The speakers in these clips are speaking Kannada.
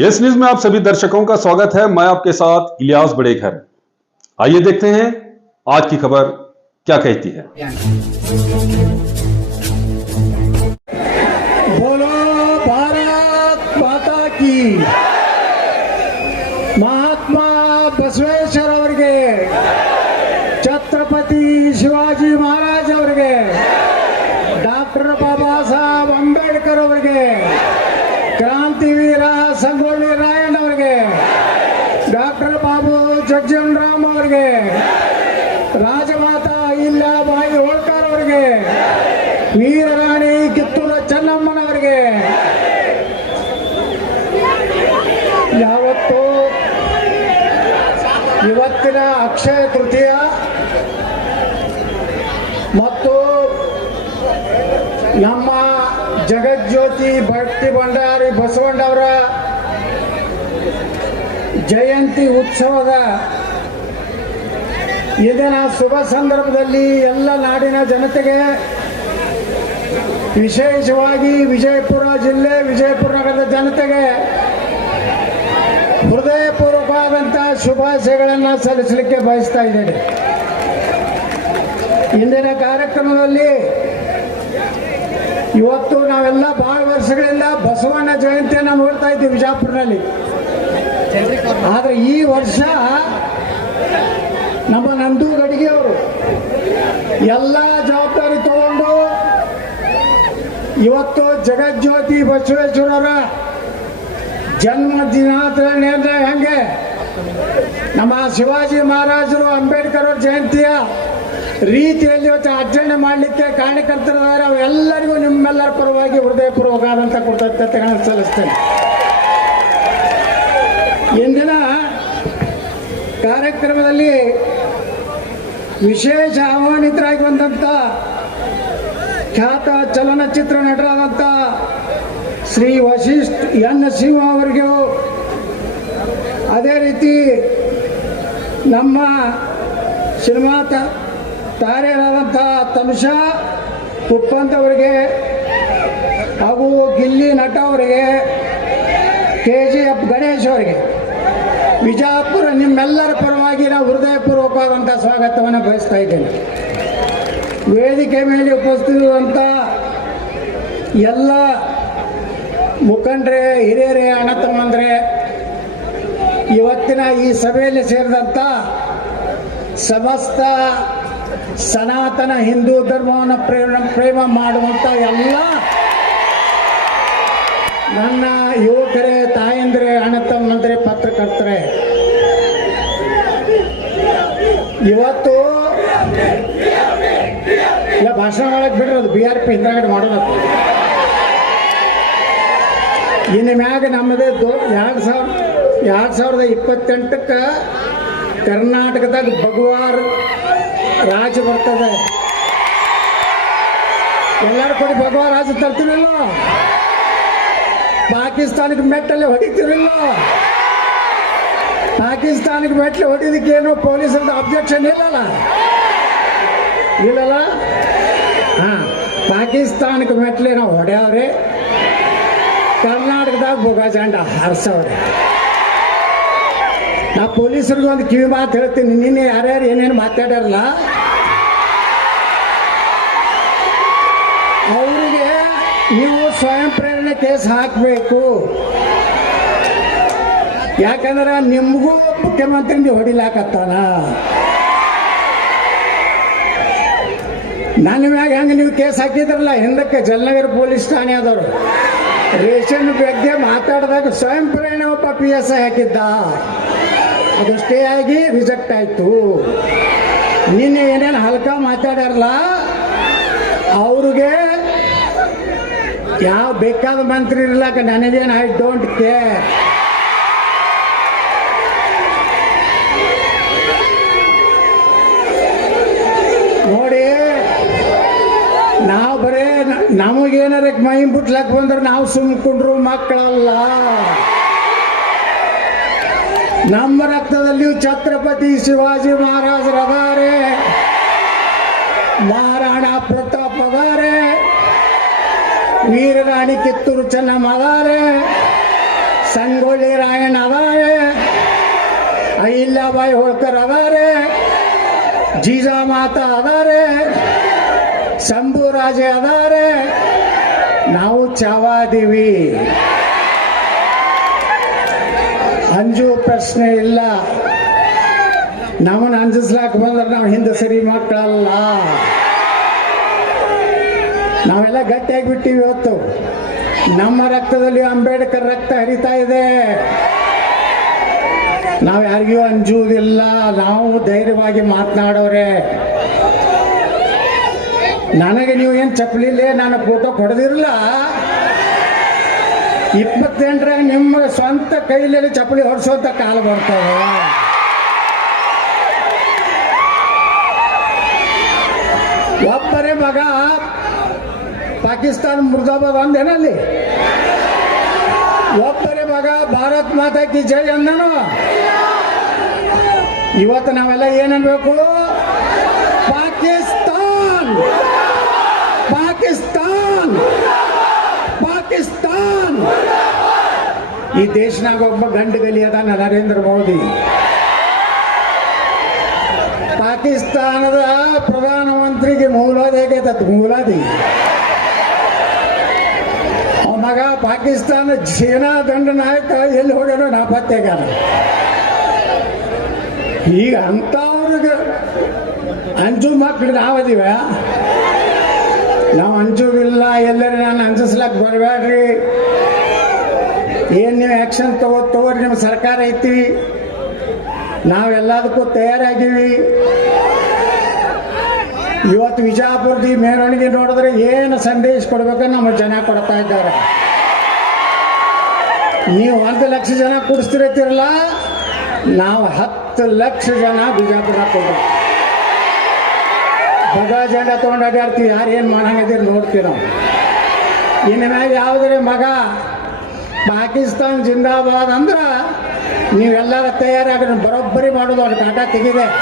यस न्यूज में आप सभी दर्शकों का स्वागत है। मैं आपके साथ इलियास बड़ेघर। आइए देखते हैं आज की खबर क्या कहती है। बोलो भारत माता की। महात्मा बसवेश्वर ಅವರಿಗೆ, ಛತ್ರಪತಿ ಶಿವಾಜಿ ಮಹಾರಾಜ್ ಅವರಿಗೆ, ಡಾಕ್ಟರ್ ಬಾಬಾ ಸಾಹೇಬ್ ಅಂಬೇಡ್ಕರ್ ಅವರಿಗೆ, ಕ್ರಾಂತಿವೀರ ಸಂಗೊಳ್ಳಿ ರಾಯಣ್ಣ ಅವರಿಗೆ, ಡಾಕ್ಟರ್ ಬಾಬು ಜಗಜೀವನ್ ರಾಮ್ ಅವರಿಗೆ, ರಾಜಮಾತಾ ಅಹಿಲ್ಯಾಬಾಯಿ ಹೋಳ್ಕರ್ ಅವರಿಗೆ, ವೀರರಾಣಿ ಕಿತ್ತೂರು ಚೆನ್ನಮ್ಮನವರಿಗೆ, ಯಾವತ್ತು ಇವತ್ತಿನ ಅಕ್ಷಯ ತೃತೀಯ ಮತ್ತು ನಮ್ಮ ಜಗಜ್ಯೋತಿ ಭಕ್ತಿ ಭಂಡಾರಿ ಬಸವಣ್ಣವರ ಜಯಂತಿ ಉತ್ಸವದ ಇಂದಿನ ಶುಭ ಸಂದರ್ಭದಲ್ಲಿ ಎಲ್ಲ ನಾಡಿನ ಜನತೆಗೆ, ವಿಶೇಷವಾಗಿ ವಿಜಯಪುರ ಜಿಲ್ಲೆ ವಿಜಯಪುರ ನಗರದ ಜನತೆಗೆ ಹೃದಯಪೂರ್ವಕವಾದಂಥ ಶುಭಾಶಯಗಳನ್ನು ಸಲ್ಲಿಸಲಿಕ್ಕೆ ಬಯಸ್ತಾ ಇದ್ದೇನೆ. ಇಂದಿನ ಕಾರ್ಯಕ್ರಮದಲ್ಲಿ ಇವತ್ತು ನಾವೆಲ್ಲ ಬಹಳ ವರ್ಷಗಳಿಂದ ಬಸವಣ್ಣ ಜಯಂತಿಯನ್ನು ನೋಡ್ತಾ ಇದ್ದೀವಿ ವಿಜಯಪುರದಲ್ಲಿ. ಆದರೆ ಈ ವರ್ಷ ನಮ್ಮ ನಂದು ಗಡಿಗೆ ಅವರು ಎಲ್ಲ ಜವಾಬ್ದಾರಿ ತಗೊಂಡು ಇವತ್ತು ಜಗಜ್ಯೋತಿ ಬಸವೇಶ್ವರರ ಜನ್ಮ ದಿನಾಚರಣೆಯನ್ನು ಹೆಂಗೆ ನಮ್ಮ ಶಿವಾಜಿ ಮಹಾರಾಜರು ಅಂಬೇಡ್ಕರ್ ಅವರ ಜಯಂತಿಯ ರೀತಿಯಲ್ಲಿ ಇವತ್ತು ಆಚರಣೆ ಮಾಡಲಿಕ್ಕೆ ಕಾರಣಕರ್ತರಾದ ಅವೆಲ್ಲರಿಗೂ ನಿಮ್ಮೆಲ್ಲರ ಪರವಾಗಿ ಹೃದಯಪೂರ್ವಕವಾದಂಥ ಕೃತಜ್ಞತೆಗಳನ್ನು ಸಲ್ಲಿಸ್ತೇನೆ. ಇಂದಿನ ಕಾರ್ಯಕ್ರಮದಲ್ಲಿ ವಿಶೇಷ ಆಹ್ವಾನಿತರಾಗಿ ಬಂದಂಥ ಖ್ಯಾತ ಚಲನಚಿತ್ರ ನಟರಾದಂಥ ಶ್ರೀ ವಶಿಷ್ಠ ಎನ್ ಸಿಂಹ ಅವರಿಗೂ, ಅದೇ ರೀತಿ ನಮ್ಮ ಸಿನಿಮಾ ತಾರೆಯರಾದಂಥ ತನುಷಾ ಉಪ್ಪಂತ್ ಅವರಿಗೆ ಹಾಗೂ ಗಿಲ್ಲಿ ನಟ ಅವರಿಗೆ, KGF ಗಣೇಶ್ ಅವರಿಗೆ, ವಿಜಯಪುರ ನಿಮ್ಮೆಲ್ಲರ ಪರವಾಗಿ ನಾವು ಹೃದಯಪೂರ್ವಕವಾದಂಥ ಸ್ವಾಗತವನ್ನು ಬಯಸ್ತಾ ಇದ್ದೇನೆ. ವೇದಿಕೆ ಮೇಲೆ ಉಪಸ್ಥಿತರುವಂಥ ಎಲ್ಲ ಮುಖಂಡರೇ, ಹಿರಿಯರೇ, ಅಣ್ಣ ತಮ್ಮಂದ್ರೆ, ಇವತ್ತಿನ ಈ ಸಭೆಯಲ್ಲಿ ಸೇರಿದಂಥ ಸಮಸ್ತ ಸನಾತನ ಹಿಂದೂ ಧರ್ಮವನ್ನು ಪ್ರೇಮ ಮಾಡುವಂಥ ಎಲ್ಲ ನನ್ನ ಯುವಕರೇ, ತಾಯಂದ್ರೆ, ಅಣ್ಣ ತಮ್ಮಂದ್ರೆ, ಪತ್ರಕರ್ತರೇ, ಇವತ್ತು ಇಲ್ಲ ಭಾಷಣ ಮಾಡಕ್ಕೆ ಬಿಡ್ರದು BRP ಹಿಂದಾಗಡೆ ಮಾಡೋದು. ಇನ್ನು ಮ್ಯಾಗ ನಮ್ಮದೇ 2028ಕ್ಕೆ ಕರ್ನಾಟಕದಾಗ ಭಗವಾರ್ ರಾಜ ಬರ್ತದೆ. ಎಲ್ಲರೂ ಕೊಡಿ ಭಗವಾನ್ ರಾಜ ತರ್ತೀವಿಲ್ಲ, ಪಾಕಿಸ್ತಾನಕ್ಕೆ ಮೆಟ್ಟಲ್ಲಿ ಹೊಡಿತೀವಿಲ್ಲ. ಪಾಕಿಸ್ತಾನಕ್ಕೆ ಮೆಟ್ಟಲು ಹೊಡಿಯೋದಕ್ಕೇನು ಪೊಲೀಸರದ ಅಬ್ಜೆಕ್ಷನ್ ಇಲ್ಲಲ್ಲ. ಹಾಂ, ಪಾಕಿಸ್ತಾನಕ್ಕೆ ಮೆಟ್ಲೆ ನಾವು ಹೊಡ್ಯಾವ್ರೆ, ಕರ್ನಾಟಕದಾಗ ಬೊಗ ಜಾಂಡ ಹಾರಿಸವ್ರೆ. ನಾ ಪೊಲೀಸರಿಗೆ ಒಂದು ಕಿವಿ ಮಾತು ಹೇಳ್ತೀನಿ. ನಿನ್ನೆ ಯಾರ್ಯಾರು ಏನೇನು ಮಾತಾಡ್ಯಾರಲ್ಲ ಅವರಿಗೆ ನೀವು ಸ್ವಯಂ ಪ್ರೇರಣೆ ಕೇಸ್ ಹಾಕಬೇಕು. ಯಾಕಂದ್ರೆ ನಿಮಗೂ ಮುಖ್ಯಮಂತ್ರಿ ನೀವು ಹೊಡಿಲಾಕತ್ತಾನ. ನನ್ನ ಮ್ಯಾಗ ಹೆಂಗೆ ನೀವು ಕೇಸ್ ಹಾಕಿದ್ರಲ್ಲ ಹಿಂದಕ್ಕೆ ಜಲನಗರ ಪೊಲೀಸ್ ಠಾಣೆ ಆದವರು ರೇಷನ್ ಬಗ್ಗೆ ಮಾತಾಡಿದಾಗ ಸ್ವಯಂ ಪ್ರೇರಣೆ ಒಬ್ಬ PSI ಹಾಕಿದ್ದ, ಅದು ಸ್ಟೇ ಆಗಿ ರಿಜೆಕ್ಟ್ ಆಯಿತು. ನಿನ್ನೆ ಏನೇನು ಹಲ್ಕ ಮಾತಾಡ್ಯಾರಲ್ಲ ಅವ್ರಿಗೆ ಯಾವ ಬೇಕಾದ ಮಂತ್ರಿ ಇರ್ಲಾಕ ನನಗೇನು ಐ ಡೋಂಟ್ ಕೇರ್. ನೋಡಿ, ನಾವು ಬರೇ ನಮಗೇನಾರ ಮೈ ಬಿಟ್ಲಕ್ ಬಂದ್ರೆ ನಾವು ಸುಮ್ಕೊಂಡ್ರು ಮಕ್ಕಳಲ್ಲ. ನಮ್ಮ ರಕ್ತದಲ್ಲಿಯೂ ಛತ್ರಪತಿ ಶಿವಾಜಿ ಮಹಾರಾಜರದಾರೆ, ಮಹಾರಾಣಾ ಪ್ರತಾಪ್ ಅದಾರೆ, ವೀರರಾಣಿ ಕಿತ್ತೂರು ಚೆನ್ನಮ್ಮ ಅದಾರೆ, ಸಂಗೊಳ್ಳಿ ರಾಯಣ್ಣ ಅದಾರೆ, ಅಹಿಲ್ಯಾಬಾಯಿ ಹೋಳ್ಕರ್ ಅದಾರೆ, ಜೀಜಾಮಾತಾ ಅದಾರೆ, ಶಂಭುರಾಜೆ ಅದಾರೆ, ನಾವು ಚಾವಾದೀವಿ. ಅಂಜು ಪ್ರಶ್ನೆ ಇಲ್ಲ. ನಮ್ಮನ್ನು ಅಂಜಿಸ್ಲಾಕ ಬಂದ್ರೆ ನಾವು ಹಿಂದೆ ಸರಿ ಮಕ್ಕಳಲ್ಲ. ನಾವೆಲ್ಲ ಗಟ್ಟಿಯಾಗಿ ಬಿಟ್ಟಿವಿ. ಇವತ್ತು ನಮ್ಮ ರಕ್ತದಲ್ಲಿ ಅಂಬೇಡ್ಕರ್ ರಕ್ತ ಹರಿತಾ ಇದೆ. ನಾವು ಯಾರಿಗೂ ಅಂಜುವುದಿಲ್ಲ. ನಾವು ಧೈರ್ಯವಾಗಿ ಮಾತನಾಡೋರೆ. ನನಗೆ ನೀವು ಏನು ಚಪ್ಪಲಿಲ್ಲೇ ನಾನು ಫೋಟೋ ಕೊಡದಿರಲ್ಲ. 28ರಾಗ ನಿಮ್ಮ ಸ್ವಂತ ಕೈಯಲ್ಲಿ ಚಪ್ಪಲಿ ಹೊರಿಸೋಂಥ ಕಾಲ ಬರ್ತವೆ. ಒಬ್ಬರೇ ಮಗ ಪಾಕಿಸ್ತಾನ ಮುರ್ದಾಬಾದ್ ಅಂದೇನಲ್ಲಿ, ಒಬ್ಬರೇ ಮಗ ಭಾರತ್ ಮಾತಾ ಕಿ ಜೈ ಅಂದನು. ಇವತ್ತು ನಾವೆಲ್ಲ ಏನನ್ಬೇಕು? ಪಾಕಿಸ್ತಾನ್ ಪಾಕಿಸ್ತಾನ್ ಪಾಕಿಸ್ತಾನ್. ಈ ದೇಶನಾಗ ಒಬ್ಬ ಗಂಡುಗಲಿ ಅದಾನ, ನರೇಂದ್ರ ಮೋದಿ. ಪಾಕಿಸ್ತಾನದ ಪ್ರಧಾನಮಂತ್ರಿಗೆ ಮೂಲದಿ ಮಗ ಪಾಕಿಸ್ತಾನ ಸೇನಾ ದಂಡ ನಾಯಕ ಎಲ್ಲಿ ಹೋಗ್ಯಾನೋ ನಾಪತ್ತೆಗಾರ. ಈಗ ಅಂಥವ್ರಿಗೆ ಅಂಜು ಮಕ್ಕಳು ನಾವದೀವ. ನಾವು ಅಂಜುವುದಿಲ್ಲ. ಎಲ್ಲರೂ ನಾನು ಅಂಜಿಸ್ಲಕ್ಕೆ ಬರಬೇಡ್ರಿ. ಏನು ನೀವು ಆ್ಯಕ್ಷನ್ ತಗೋರಿ, ನಿಮ್ಮ ಸರ್ಕಾರ ಐತಿ, ನಾವೆಲ್ಲದಕ್ಕೂ ತಯಾರಾಗಿವಿ. ಇವತ್ತು ವಿಜಯಪುರದ ಈ ಮೆರವಣಿಗೆ ನೋಡಿದ್ರೆ ಏನು ಸಂದೇಶ ಕೊಡ್ಬೇಕಂತ ನಮ್ಮ ಜನ ಕೊಡ್ತಾ ಇದ್ದಾರೆ. ನೀವು 1 ಲಕ್ಷ ಜನ ಕೂಡಿಸ್ತಿರತ್ತಿರಲ್ಲ, ನಾವು 10 ಲಕ್ಷ ಜನ ಬಿಜಾಪುರ ಕೊಡ್ರಿ. ಬಗ ಜೆಂಡ ತೊಗೊಂಡು ಅಡ್ಡಾಡ್ತೀವಿ. ಯಾರು ಏನು ಮಾಡಂಗಿದ್ದೀರಿ ನೋಡ್ತೀವಿ ನಾವು. ಇನ್ನು ಮ್ಯಾಗ ಯಾವುದ್ರೆ ಮಗ ಪಾಕಿಸ್ತಾನ ಜಿಂದಾಬಾದ್ ಅಂದ್ರೆ ನೀವೆಲ್ಲರ ತಯಾರಾಗಿ ಬರೋಬ್ಬರಿ ಮಾಡೋದು. ಅವ್ರ ಕಾಟ ತೆಗಿತಿರೋದು.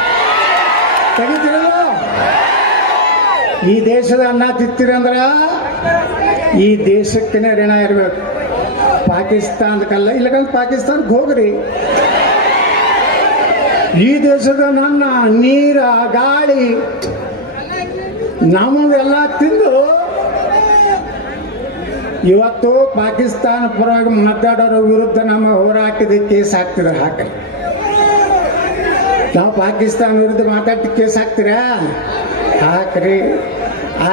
ಈ ದೇಶದ ಅನ್ನ ತಿಂತೀರಂದ್ರೆ ಈ ದೇಶಕ್ಕೆ ಋಣ ಇರಬೇಕು, ಪಾಕಿಸ್ತಾನಕ್ಕಲ್ಲ. ಇಲ್ಲಕಂದ್ರೆ ಪಾಕಿಸ್ತಾನಕ್ಕೆ ಹೋಗ್ರಿ. ಈ ದೇಶದ ನನ್ನ ನೀರ ಗಾಳಿ ನಮ್ಮದೆಲ್ಲ ತಿಂದು ಇವತ್ತು ಪಾಕಿಸ್ತಾನ ಪರವಾಗಿ ಮಾತಾಡೋರ ವಿರುದ್ಧ ನಮ್ಮ ಹೋರಾಟದ ಕೇಸ್ ಹಾಕ್ತಿದ್ದಾರೆ. ಹಾಕಿ ನಾವು ಪಾಕಿಸ್ತಾನ ವಿರುದ್ಧ ಮಾತಾಡ್ತಿ ಕೇಸ್ ಹಾಕ್ತೀರಾ? ಹಾಕ್ರಿ.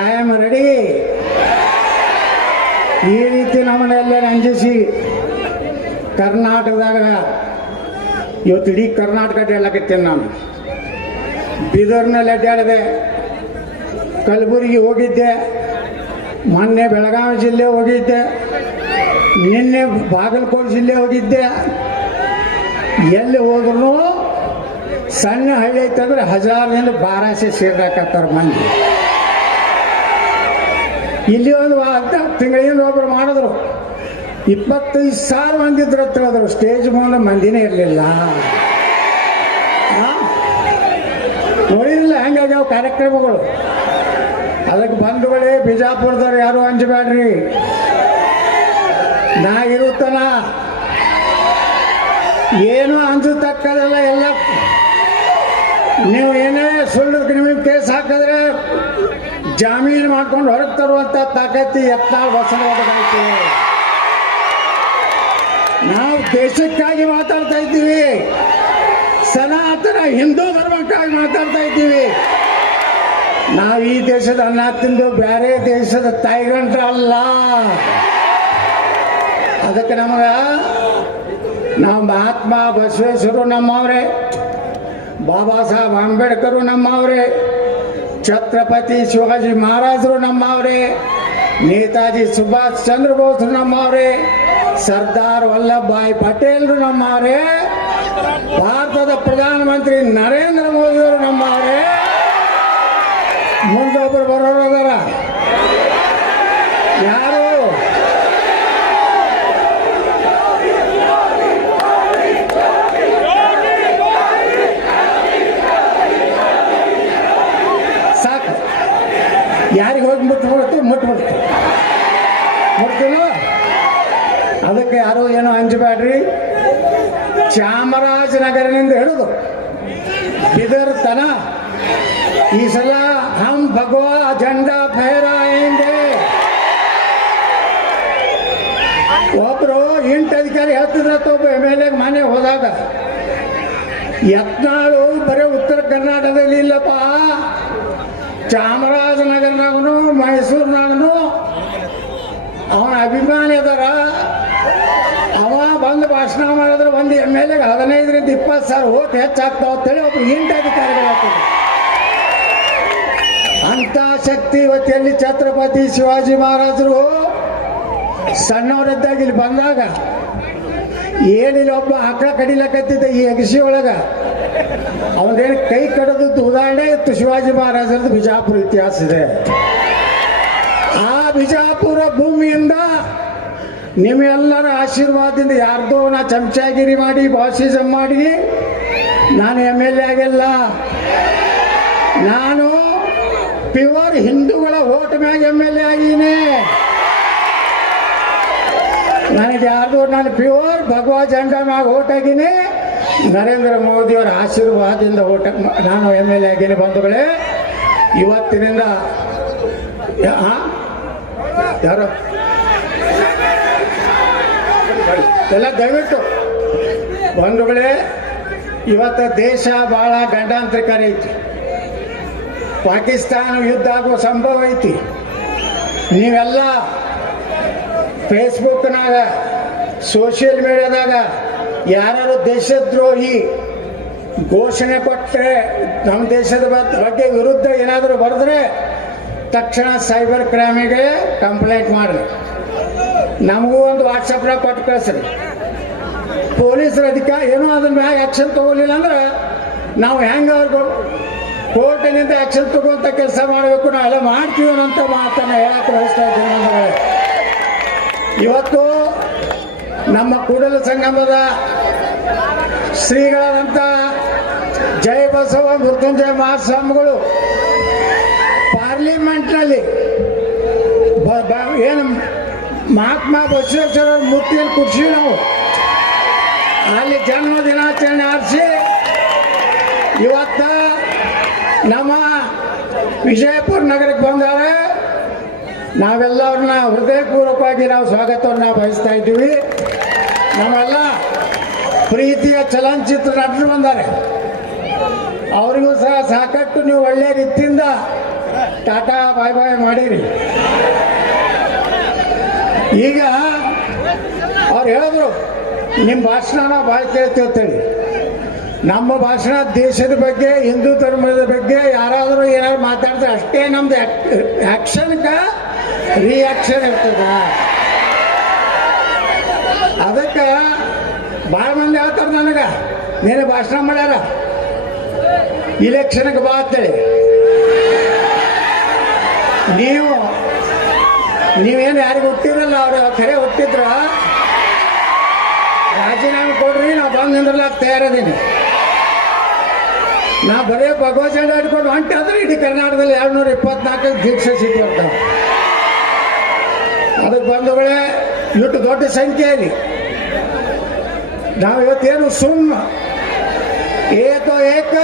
I am ready. ಈ ರೀತಿ ನಮ್ಮನ್ನೆಲ್ಲ ಅಂಜಿಸಿ ಕರ್ನಾಟಕದಾಗ ಇವತ್ತು ಇಡೀ ಕರ್ನಾಟಕ ಅಡ್ಡಾಡಕತ್ತೇನೆ ನಾನು. ಬೀದರ್ನಲ್ಲಿ ಅಡ್ಡಾಡಿದೆ, ಕಲಬುರಗಿ ಹೋಗಿದ್ದೆ, ಮೊನ್ನೆ ಬೆಳಗಾವಿ ಜಿಲ್ಲೆ ಹೋಗಿದ್ದೆ, ನಿನ್ನೆ ಬಾಗಲಕೋಟೆ ಜಿಲ್ಲೆ ಹೋಗಿದ್ದೆ. ಎಲ್ಲಿ ಹೋದ್ರು ಸಣ್ಣ ಹಳ್ಳಿ ಐತಂದ್ರೆ 1000ರಿಂದ 1200 ಸೇರ್ಬೇಕತ್ತಾರ ಮಂದಿ. ಇಲ್ಲಿ ಒಂದು ತಿಂಗಳಿಂದ ಒಬ್ಬರು ಮಾಡಿದ್ರು 25,000 ಮಂದಿ ಇದ್ರು ಅಂತ ಹೇಳಿದ್ರು. ಸ್ಟೇಜ್ ಮುಂದೆ ಮಂದಿನೇ ಇರಲಿಲ್ಲ. ನೋಡಿರಲಿಲ್ಲ ಹೆಂಗಾಗ್ಯಾವ ಕಾರ್ಯಕ್ರಮಗಳು. ಅದಕ್ಕೆ ಬಂಧುಗಳೇ, ಬಿಜಾಪುರದವ್ರು ಯಾರು ಅಂಜಬೇಡ್ರಿ. ನಾ ಇರುತ್ತನ ಏನು ಅಂಜತಕ್ಕದೆಲ್ಲ. ಎಲ್ಲ ನೀವು ಏನೇ ಸುಳ್ಳು ಕ್ರಿಮಿನಲ್ ಕೇಸ್ ಹಾಕಿದ್ರೆ ಜಾಮೀನು ಮಾಡ್ಕೊಂಡು ಹೊರಗೆ ತರುವಂತ ತಾಕತ್ತಿ ಯತ್ನಾಳ್ ಬಸವರಾಜ್. ನಾವು ದೇಶಕ್ಕಾಗಿ ಮಾತಾಡ್ತಾ ಇದ್ದೀವಿ, ಸನಾತನ ಹಿಂದೂ ಧರ್ಮಕ್ಕಾಗಿ ಮಾತಾಡ್ತಾ ಇದ್ದೀವಿ. ನಾವು ಈ ದೇಶದ ಅನ್ನ ತಿಂದು ಬೇರೆ ದೇಶದ ತಾಯಿಗಂಟ್ರಲ್ಲ. ಅದಕ್ಕೆ ನಾವು ಮಹಾತ್ಮ ಬಸವೇಶ್ವರರು ನಮ್ಮವ್ರೆ, ಬಾಬಾ ಸಾಹೇಬ್ ಅಂಬೇಡ್ಕರ್ ನಮ್ಮವ್ರೆ, ಛತ್ರಪತಿ ಶಿವಾಜಿ ಮಹಾರಾಜರು ನಮ್ಮವ್ರೆ, ನೇತಾಜಿ ಸುಭಾಷ್ ಚಂದ್ರ ಬೋಸ್ ನಮ್ಮವ್ರೆ, ಸರ್ದಾರ್ ವಲ್ಲಭಭಾಯಿ ಪಟೇಲ್ರು ನಮ್ಮವ್ರೆ, ಭಾರತದ ಪ್ರಧಾನಮಂತ್ರಿ ನರೇಂದ್ರ ಮೋದಿಯವರು ನಮ್ಮವ್ರೆ. ಮುಂದೊಬ್ಬರು ಬರೋರು ಅದರ ಯಾರು? ಸಾಕು. ಯಾರಿಗೆ ಹೋಗಿ ಮುಟ್ಬಿಡ್ತು ಮುಟ್ತೀನೋ. ಅದಕ್ಕೆ ಯಾರು ಏನೋ ಅಂಜಬೇಡ್ರಿ. ಚಾಮರಾಜನಗರನಿಂದ ಹಿಡಿದು ಬಿದರ್ ತನ ಈ ಸಲ ಹಮ್ ಭಗವಾ झंडा ಫಹರಾಯೆಂಗೆ. ಒಬ್ರು ಇಂಟ್ ಅಧಿಕಾರಿ ಹೇಳ್ತಿದ್ರತ್ತ ಒಬ್ಬ MLA ಮನೆ ಹೋದಾಗ, ಯತ್ನಾಳು ಬರೀ ಉತ್ತರ ಕರ್ನಾಟಕದಲ್ಲಿ ಇಲ್ಲಪ್ಪ, ಚಾಮರಾಜನಗರನಾಗನು ಮೈಸೂರಿನಾಗನು ಅವನ ಅಭಿಮಾನಿ ಅದಾರ. ಅವ ಬಂದು ಭಾಷಣ ಮಾಡಿದ್ರೆ ಒಂದು MLA 15ರಿಂದ 20 ಸಾವಿರ ಓಟ್ ಹೆಚ್ಚಾಗ್ತಾವ ಅಂತೇಳಿ ಒಬ್ರು ಇಂಟ್ ಅಧಿಕಾರಿಗಳು ಆಗ್ತದೆ. ಅಂತ ಶಕ್ತಿ ಇವತ್ತೆಲ್ಲಿ ಛತ್ರಪತಿ ಶಿವಾಜಿ ಮಹಾರಾಜರು ಸಣ್ಣವರಿದ್ದಾಗ ಇಲ್ಲಿ ಬಂದಾಗ ಏನಿಲ್ಲ, ಒಬ್ಬ ಆಕಳ ಕಡಿಲಕತ್ತಿದ್ದ ಈ ಅಗಸಿ ಒಳಗ ಅವನೇನು ಕೈ ಕಡದದ್ದು ಉದಾಹರಣೆ ಇತ್ತು. ಶಿವಾಜಿ ಮಹಾರಾಜರದ್ದು ಬಿಜಾಪುರ ಇತಿಹಾಸ ಇದೆ. ಆ ಬಿಜಾಪುರ ಭೂಮಿಯಿಂದ ನಿಮ್ಮೆಲ್ಲರ ಆಶೀರ್ವಾದದಿಂದ ಯಾರ್ದೋ ನಾ ಚಮಚಾಗಿರಿ ಮಾಡಿ ಬಾಸಿಸಮ್ ಮಾಡಿ ನಾನು MLA ಆಗಿಲ್ಲ. ನಾನು ಪ್ಯೂರ್ ಹಿಂದೂಗಳ ಓಟ್ ಮ್ಯಾಗ MLA ಆಗೀನಿ. ನನಗೆ ಯಾರ್ದು ನಾನು ಪ್ಯೂರ್ ಭಗವಾ झंडा ಮ್ಯಾಗ ಓಟ್ ಆಗೀನಿ. ನರೇಂದ್ರ ಮೋದಿಯವರ ಆಶೀರ್ವಾದದಿಂದ ಓಟ್ ನಾನು MLA ಆಗೀನಿ. ಬಂಧುಗಳೇ, ಇವತ್ತಿನಿಂದ ಯಾರು ಎಲ್ಲ ದಯವಿಟ್ಟು ಬಂಧುಗಳೇ, ಇವತ್ತು ದೇಶ ಬಹಳ ಗಂಡಾಂತರಕಾರಿ ಐತಿ. ಪಾಕಿಸ್ತಾನ ಯುದ್ಧ ಆಗುವ ಸಂಭವ ಐತಿ. ನೀವೆಲ್ಲ ಫೇಸ್ಬುಕ್ನಾಗ ಸೋಷಿಯಲ್ ಮೀಡಿಯಾದಾಗ ಯಾರು ದೇಶದ್ರೋಹಿ ಘೋಷಣೆ ಕೊಟ್ಟರೆ, ನಮ್ಮ ದೇಶದ ಬಗ್ಗೆ ವಿರುದ್ಧ ಏನಾದರೂ ಬರೆದ್ರೆ ತಕ್ಷಣ ಸೈಬರ್ ಕ್ರೈಮಿಗೆ ಕಂಪ್ಲೇಂಟ್ ಮಾಡ್ರಿ. ನಮಗೂ ಒಂದು ವಾಟ್ಸಪ್ನಾಗ ಕೊಟ್ಟು ಕಳಿಸ್ರಿ. ಪೊಲೀಸರ ಅಧಿಕಾರಿ ಏನೋ ಅದ್ರ ಮ್ಯಾಗ ಆ್ಯಕ್ಷನ್ ತಗೊಳ್ಳಿಲ್ಲ ಅಂದ್ರೆ ನಾವು ಹೆಂಗೆ ಅವ್ರಿಗೆ ಕೋರ್ಟಿನಿಂದ ಆ್ಯಕ್ಷನ್ ತಗೋಂಥ ಕೆಲಸ ಮಾಡಬೇಕು, ನಾವೆಲ್ಲ ಮಾಡ್ತೀವಿ ಅನ್ನೋಂಥ ಮಾತನ್ನು ಹೇಳಕ್ಕೆ ಬಯಸ್ತಾ ಇದ್ದೀನಿ. ಇವತ್ತು ನಮ್ಮ ಕೂಡಲ ಸಂಗಮದ ಶ್ರೀಗಳಾದಂಥ ಜಯ ಬಸವ ಮೃತ್ಯುಂಜಯ ಮಹಾಸ್ವಾಮಿಗಳು ಪಾರ್ಲಿಮೆಂಟ್ನಲ್ಲಿ ಏನು ಮಹಾತ್ಮ ಬಸವೇಶ್ವರ ಮೂರ್ತಿಯನ್ನು ಕೂರಿಸಿ ನಾವು ಅಲ್ಲಿ ಜನ್ಮ ದಿನಾಚರಣೆ ಆರಿಸಿ ಇವತ್ತ ನಮ್ಮ ವಿಜಯಪುರ ನಗರಕ್ಕೆ ಬಂದಾರೆ. ನಾವೆಲ್ಲವ್ರನ್ನ ಹೃದಯಪೂರ್ವಕವಾಗಿ ನಾವು ಸ್ವಾಗತವನ್ನು ಬಯಸ್ತಾ ಇದ್ದೀವಿ. ನಮ್ಮೆಲ್ಲ ಪ್ರೀತಿಯ ಚಲನಚಿತ್ರ ನಟರು ಬಂದ್ದಾರೆ. ಅವರಿಗೂ ಸಹ ಸಾಕಷ್ಟು ನೀವು ಒಳ್ಳೆಯ ರೀತಿಯಿಂದ ಟಾಟಾ ಬಾಯ್ ಬಾಯ್ ಮಾಡಿರಿ. ಈಗ ಅವ್ರು ಹೇಳಿದ್ರು ನಿಮ್ಮ ಭಾಷಣ ನಾವು ಭಾಳ ಕೇಳ್ತೀವಿ ಅಂತೇಳಿ. ನಮ್ಮ ಭಾಷಣ ದೇಶದ ಬಗ್ಗೆ, ಹಿಂದೂ ಧರ್ಮದ ಬಗ್ಗೆ ಯಾರಾದರೂ ಏನಾದ್ರು ಮಾತಾಡ್ತಾರೆ ಅಷ್ಟೇ. ನಮ್ದು ಆ್ಯಕ್ಷನ್ಗೆ ರಿಯಾಕ್ಷನ್ ಇರ್ತದ. ಅದಕ್ಕೆ ಭಾಳ ಮಂದಿ ಹೇಳ್ತಾರೆ ನನಗೆ, ನೀನು ಭಾಷಣ ಮಾಡ್ಯಾರ ಇಲೆಕ್ಷನ್ಗೆ ಬಾ ಅಂತೇಳಿ. ನೀವೇನು ಯಾರಿಗೆ ಹುಟ್ಟಿರಲ್ಲ, ಅವ್ರು ಖರೆ ಹುಟ್ಟಿದ್ರ ರಾಜೀನಾಮೆ ಕೊಡ್ರಿ, ನಾವು ಬಂದು ನಿಂದ್ರಲಾಕ ತಯಾರದೀನಿ. ನಾ ಬರೀ ಭಗವಾ झंडा ಹಿಡ್ಕೊಂಡು ಹೊಂಟಾದ್ರೆ ಇಡೀ ಕರ್ನಾಟಕದಲ್ಲಿ 224 ದೀಕ್ಷೆ ಸೀಟ್ ಬರ್ತಾವೆ. ಅದಕ್ಕೆ ಬಂಧುಗಳೇ, ಇಷ್ಟು ದೊಡ್ಡ ಸಂಖ್ಯೆಯಲ್ಲಿ ನಾವು ಇವತ್ತೇನು ಸುಮ್ಮ ಏಕೋ ಏಕ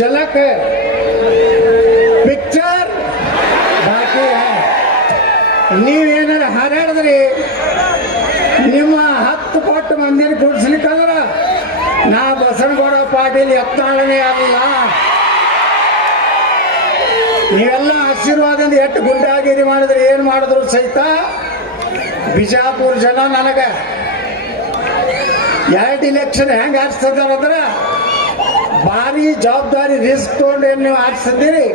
झलक ಪಿಕ್ಚರ್ ಬಾಕಿ ನೀವೇನಾರ ಹಾರಾಡಿದ್ರಿ ನಿಮ್ಮ 10 ಕೋಟಿ ಮಂದಿನ ಕುಡಿಸ್ಲಿಕ್ಕಂದ್ರ ನಾ ಬಸನಗೌಡ ಪಾಟೀಲ್ ಯತ್ನಾಳನೇ ಅಲ್ಲ. ನೀವೆಲ್ಲ ಆಶೀರ್ವಾದದಿಂದ ಎಷ್ಟು ಗುಂಡಾಗಿರಿ ಮಾಡಿದ್ರೆ ಏನು ಮಾಡಿದ್ರು ಸಹಿತ ಬಿಜಾಪುರ ಜನ ನನಗೆ 2 ಇಲೆಕ್ಷನ್ ಹೆಂಗೆ ಆರಿಸ್ತದಾರಂದ್ರೆ ಭಾರಿ ಜವಾಬ್ದಾರಿ ರಿಸ್ಕ್ ತೊಗೊಂಡು ಏನು ನೀವು ಆರಿಸಿದ್ದೀರಿ.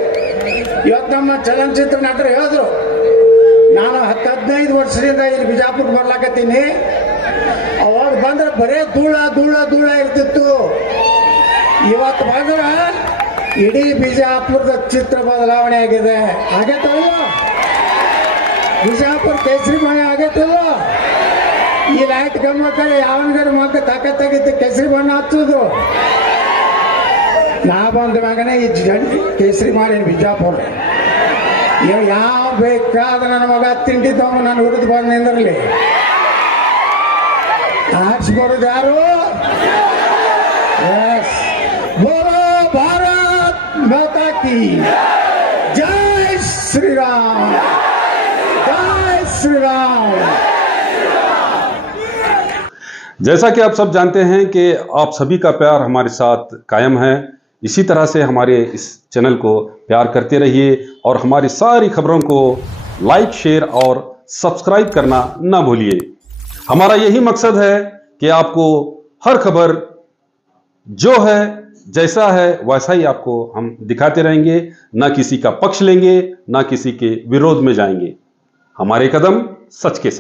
ಇವತ್ತು ನಮ್ಮ ಚಲನಚಿತ್ರ ನಟರು ಹೇಳಿದ್ರು, ನಾನು 10-15 ವರ್ಷದಿಂದ ಇಲ್ಲಿ ಬಿಜಾಪುರಕ್ಕೆ ಬರ್ಲಾಕತ್ತೀನಿ. ಅವಾಗ ಬಂದ್ರೆ ಬರೇ ಧೂಳ ಧೂಳ ಧೂಳ ಇರ್ತಿತ್ತು. ಇವತ್ತು ಬಂದ್ರೆ ಇಡೀ ಬಿಜಾಪುರದ ಚಿತ್ರ ಬದಲಾವಣೆ ಆಗಿದೆ. ಆಗೈತಲ್ಲ ಬಿಜಾಪುರ ಕೇಸರಿಮಯ ಆಗೈತಲ್ಲ. ಈ ಲೈಟ್ ಗಮ್ಮಕ್ಕಲ್ಲಿ ಯಾವನ್ಗಾರ ಮಗ ತಾಕತ್ತಾಗಿತ್ತು ಕೇಸರಿ ಬಣ್ಣ ಹಚ್ಚೋದು. ನಾ ಬಂದ ಮಗನೇ ಈ ಕೇಸರಿ ಮಾಡಿ ಬಿಜಾಪುರ ಯಾವ ಬೇಕಾದ ನನ್ನ ಮಗ ತಿಂಡಿದ್ದವ ನಾನು ಹುರಿದು ಬಂದು ನಿಂದಿರಲಿ. ಹಾಕ್ಸ್ಬಾರ್ದು ಯಾರು? ಎಸ್, ಬೋಲೋ ಭಾರತ್ ಮಾತಾ ಕಿ ಜೈ ಶ್ರೀರಾಮ್, जय श्री राम। जैसा कि आप सब जानते हैं कि आप सभी का प्यार हमारे साथ कायम है। इसी तरह से हमारे इस चैनल को प्यार करते रहिए और हमारी सारी खबरों को लाइक, शेयर और सब्सक्राइब करना ना भूलिए। हमारा यही मकसद है कि आपको हर खबर जो है, जैसा है वैसा ही आपको हम दिखाते रहेंगे, ना किसी का पक्ष लेंगे, ना किसी के विरोध में जाएंगे। हमारे कदम सच के साथ।